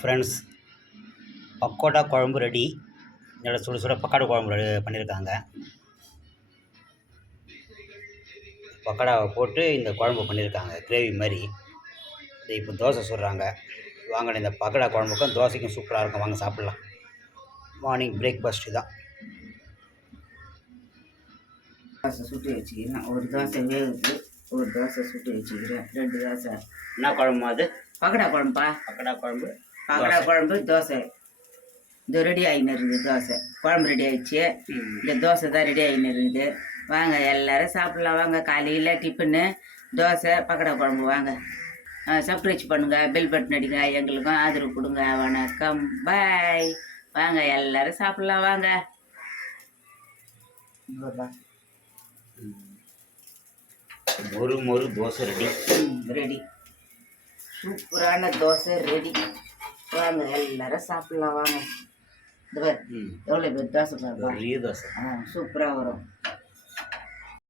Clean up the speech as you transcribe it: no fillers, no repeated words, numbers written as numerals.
Friends, pakoda குழம்பு ready. நல்ல சுட சுட பக்கோடா குழம்பு பண்ணியிருக்காங்க. பக்கோடாவை போட்டு இந்த குழம்பு பண்ணியிருக்காங்க, கிரேவி மாதிரி. இது இப்போ தோசை சுடுறாங்க. வாங்க, இந்த பக்கோடா குழம்புக்கும் தோசைக்கும் சூப்பராக இருக்கும். வாங்க சாப்பிட்லாம். மார்னிங் பிரேக்ஃபாஸ்ட்டு தான். தோசை சுட்டு வச்சுக்கிறேன். ஒரு தோசை வேகுது, ஒரு தோசை சுட்டு வச்சுக்கிறேன். 2 தோசை. என்ன குழம்பு அது? பக்கோடா குழம்பா? பக்கோடா குழம்பு, பக்கோடா குழம்பு, தோசை. இது ரெடி ஆகின்னு இருக்குது. தோசை குழம்பு ரெடி ஆகிடுச்சு. இந்த தோசை தான் ரெடி ஆகின்னு இருக்குது. வாங்க எல்லோரும் சாப்பிட்லாம். வாங்க, காலையில் டிஃபனு தோசை பக்கோடா குழம்பு. வாங்க சப்ஸ்கிரைப் பண்ணுங்கள், பெல் பட்டன் அடிங்க, எங்களுக்கும் ஆதரவு கொடுங்க. வணக்கம், பாய். வாங்க எல்லோரும் சாப்பிட்லாம். வாங்க. மொறு மொறு தோசை ரெடி. ரெடி, சூப்பரான தோசை ரெடி. வாங்க எல்லாரும் சாப்பிட்லாம். வாங்க. இந்த எவ்வளோ பேர் தோசை பாருங்க. பெரிய தோசை. சூப்பராக வரும்.